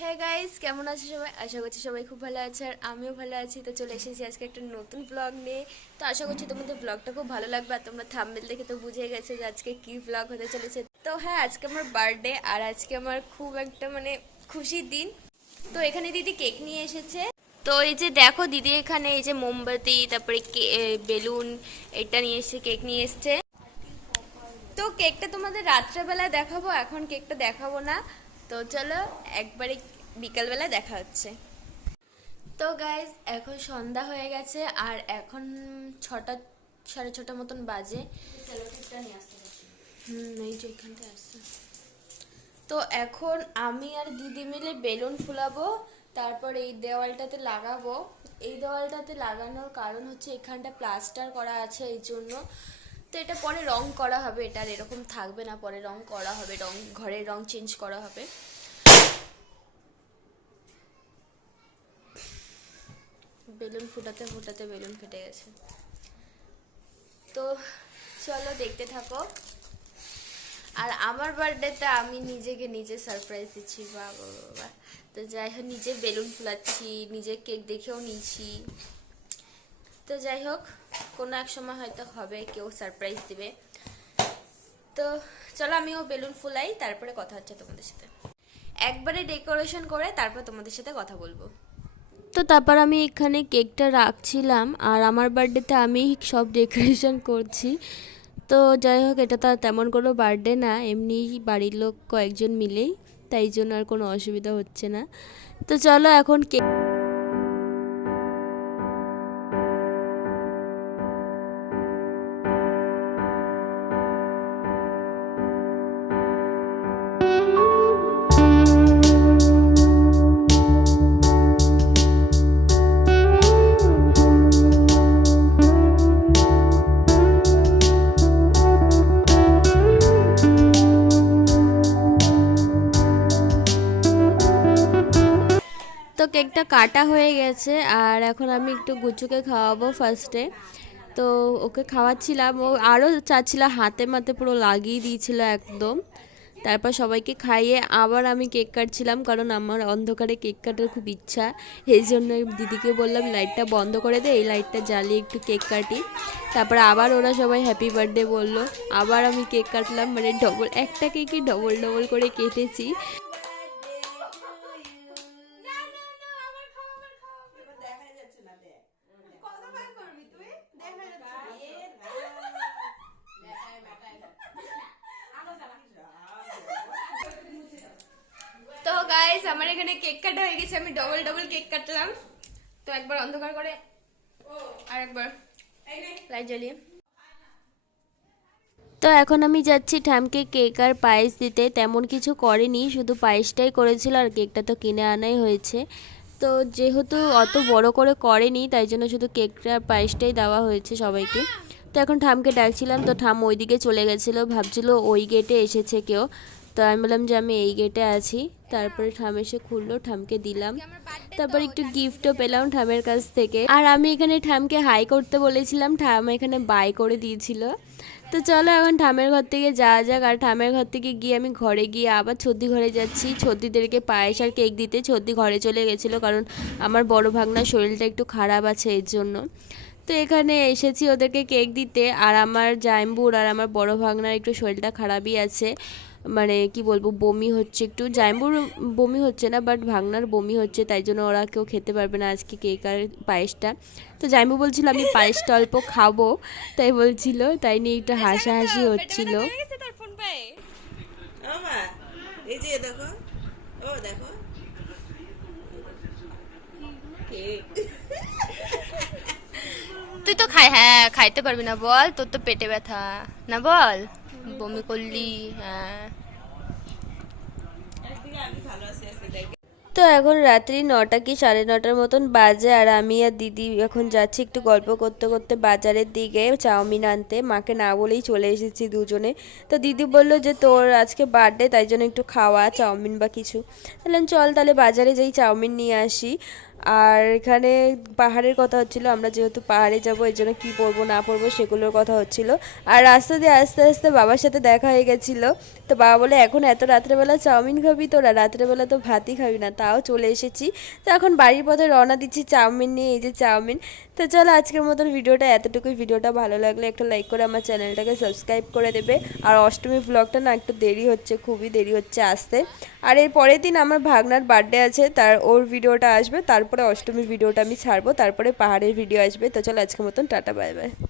হ্যাঁ গাইস, কেমন আছে সবাই? আশা করছি সবাই খুব ভালো আছে আর আমিও ভালো আছি। তো চলে এসেছি আজকে একটা নতুন ব্লগ নিয়ে। তো আশা করছি তোমাদের ব্লগটা খুব ভালো লাগবে। আর তোমরা থাম্বনেল দেখে তো বুঝে গেছো যে আজকে কি ব্লগ হতে চলেছে। তো হ্যাঁ, আজকে আমার বার্থডে আর আজকে আমার খুব একটা খুশির দিন। তো এখানে দিদি কেক নিয়ে এসেছে। তো এই যে দেখো, দিদি এখানে এই যে মোমবাতি, তারপরে বেলুন, এটা নিয়ে এসে কেক নিয়ে এসছে। তো কেকটা তোমাদের রাত্রেবেলায় দেখাবো, এখন কেকটা দেখাবো না। তো চলো একবারে বিকালবেলা দেখা হচ্ছে। তো গাইজ, এখন সন্ধ্যা হয়ে গেছে আর এখন ছটা, সাড়ে ছটা মতন বাজে। এই যে এখানটায় আসছে। তো এখন আমি আর দিদি মিলে বেলুন ফুলাবো, তারপর এই দেওয়ালটাতে লাগাবো। এই দেওয়ালটাতে লাগানোর কারণ হচ্ছে এখানটা প্লাস্টার করা আছে, এই জন্য। তো এটা পরে রং করা হবে, এটা আর এরকম থাকবে না, পরে রং করা হবে, ঘরের রং চেঞ্জ করা হবে। বেলুন ফুটাতে ফুটাতে বেলুন ফেটে গেছে। তো চলো দেখতে থাকো। আর আমার বার্থডেতে আমি নিজেকে নিজে সারপ্রাইজ দিচ্ছি, বাবা বাবা। তো যাই হোক, নিজে বেলুন ফুলাচ্ছি, নিজে কেক দেখেও নিয়েছি। তো যাই হোক, কোনো এক সময় হয়তো হবে, কেউ সারপ্রাইজ দিবে। তো চলো আমিও বেলুন ফুলাই, তারপরে কথা হচ্ছে তোমাদের সাথে। একবারে ডেকোরেশন করে তারপর তোমাদের সাথে কথা বলবো। তো তারপর আমি এখানে কেকটা রাখছিলাম আর আমার বার্থডেতে আমি সব ডেকোরেশন করছি। তো যাই হোক, এটা তো আর তেমন কোনো বার্থডে না, এমনি বাড়ির লোক কয়েকজন মিলেই, তাই জন্য আর কোনো অসুবিধা হচ্ছে না। তো চলো এখন কেক। তো কেকটা কাটা হয়ে গেছে আর এখন আমি একটু গুচ্ছুকে খাওয়াবো ফার্স্টে। তো ওকে খাওয়াচ্ছিলাম, ও আরও চাচ্ছিল, হাতে মাতে পুরো লাগিয়ে দিয়েছিল একদম। তারপর সবাইকে খাইয়ে আবার আমি কেক কাটছিলাম, কারণ আমার অন্ধকারে কেক কাটার খুব ইচ্ছা। এই জন্য দিদিকে বললাম লাইটটা বন্ধ করে দে, এই লাইটটা জ্বালিয়ে একটু কেক কাটি। তারপরে আবার ওরা সবাই হ্যাপি বার্থডে বললো, আবার আমি কেক কাটলাম, ডবল একটা কেকই ডবল ডবল করে কেটেছি। তো গাইস, আমার এখানে কেক কাটা হয়ে গেছে, আমি ডবল ডবল কেক কাটলাম। তো একবার অন্ধকার করে আর একবার লাইট জ্বালিয়ে। তো এখন আমি যাচ্ছি ঠ্যামকে কেক আর পায়েস দিতে। তেমন কিছু করেনি, শুধু পায়েসটাই করেছিল আর কেকটা তো কিনে আনাই হয়েছে। তো যেহেতু অত বড় করে করেনি, তাই জন্য শুধু কেকটা আর পায়েসটাই দেওয়া হয়েছে সবাইকে। তো এখন ঠামকে ডাকছিলাম, তো ঠাম ওইদিকে চলে গেছিলো, ভাবছিলো ওই গেটে এসেছে কেউ। তো আমি বললাম যে আমি এই গেটে আছি। তারপরে ঠাম এসে খুললো, ঠামকে দিলাম। তারপর একটু গিফটও পেলাম ঠামের কাছ থেকে। আর আমি এখানে ঠামকে হাই করতে বলেছিলাম, ঠাম এখানে বাই করে দিয়েছিল। তো চলো এখন ঠামের ঘর থেকে যাওয়া যাক। আর ঠামের ঘর থেকে গিয়ে আমি ঘরে গিয়ে আবার ছদ্দি ঘরে যাচ্ছি, ছদ্দিদেরকে পায়েস আর কেক দিতে। ছদ্দি ঘরে চলে গেছিলো, কারণ আমার বড় ভাগনার শরীরটা একটু খারাপ আছে, এর জন্য। তো এখানে এসেছি ওদেরকে কেক দিতে। আর আমার জাইম্বুর আর আমার বড় ভাগনার একটু শরীরটা খারাপই আছে, কি বলবো, বমি হচ্ছে একটু। জাইম্বুর বমি হচ্ছে না, বাট ভাগনার বমি হচ্ছে, তাই জন্য ওরা কেউ খেতে পারবে না আজকে কেক আর পায়েসটা। তো জাইম্বু বলছিল আমি পায়েসটা অল্প খাবো, তাই বলছিল, তাই নিয়ে একটু হাসাহাসি হচ্ছিল। এই যে দেখো, ও দেখো তুই তো হ্যাঁ খাইতে পারবি না, বল, তোর তো পেটে ব্যথা না, বল বমি করলি। হ্যাঁ। একদিকে আমি ভালো আছি আজকে দেখে। তো এখন রাত্রি 9টা কি 9:30 মতন বাজে আর আমি আর দিদি এখন যাচ্ছি একটু গল্প করতে করতে বাজারের দিকে চাউমিন আনতে। মাকে না বলেই চলে এসেছি দুজনে। তো দিদি বলল যে তোর আজকে বার্থডে, তাই জন্য একটু খাওয়া চাউমিন বা কিছু। তাহলে চল তাহলে বাজারে যাই, চাউমিন নিয়ে আসি। আর এখানে পাহাড়ের কথা হচ্ছিল, আমরা যেহেতু পাহাড়ে যাবো এর জন্য কী পরবো না পরবো সেগুলোর কথা হচ্ছিল। আর রাস্তা দিয়ে আস্তে আস্তে বাবার সাথে দেখা হয়ে গেছিলো। তো বাবা বলে এখন এত রাত্রেবেলা চাউমিন খাবি তোরা, রাত্রেবেলা তো ভাতই খাবি না, তাও চলে এসেছি। তো এখন বাড়ির পথে রওনা দিচ্ছি চাউমিন নিয়ে, এই যে চাউমিন। তো চলো আজকের মতন ভিডিওটা এতটুকুই। ভিডিওটা ভালো লাগলে একটা লাইক করে আমার চ্যানেলটাকে সাবস্ক্রাইব করে দেবে। আর অষ্টমী ব্লগটা না একটু দেরি হচ্ছে, খুবই দেরি হচ্ছে আসতে। আর এর পরের দিন আমার ভাগনার বার্থডে আছে, ওর ভিডিওটা আসবে, তারপরে অষ্টমীর ভিডিওটা আমি ছাড়বো, তারপরে পাহাড়ের ভিডিও আসবে। তো চলো আজকের মতন টাটা বাই বাই।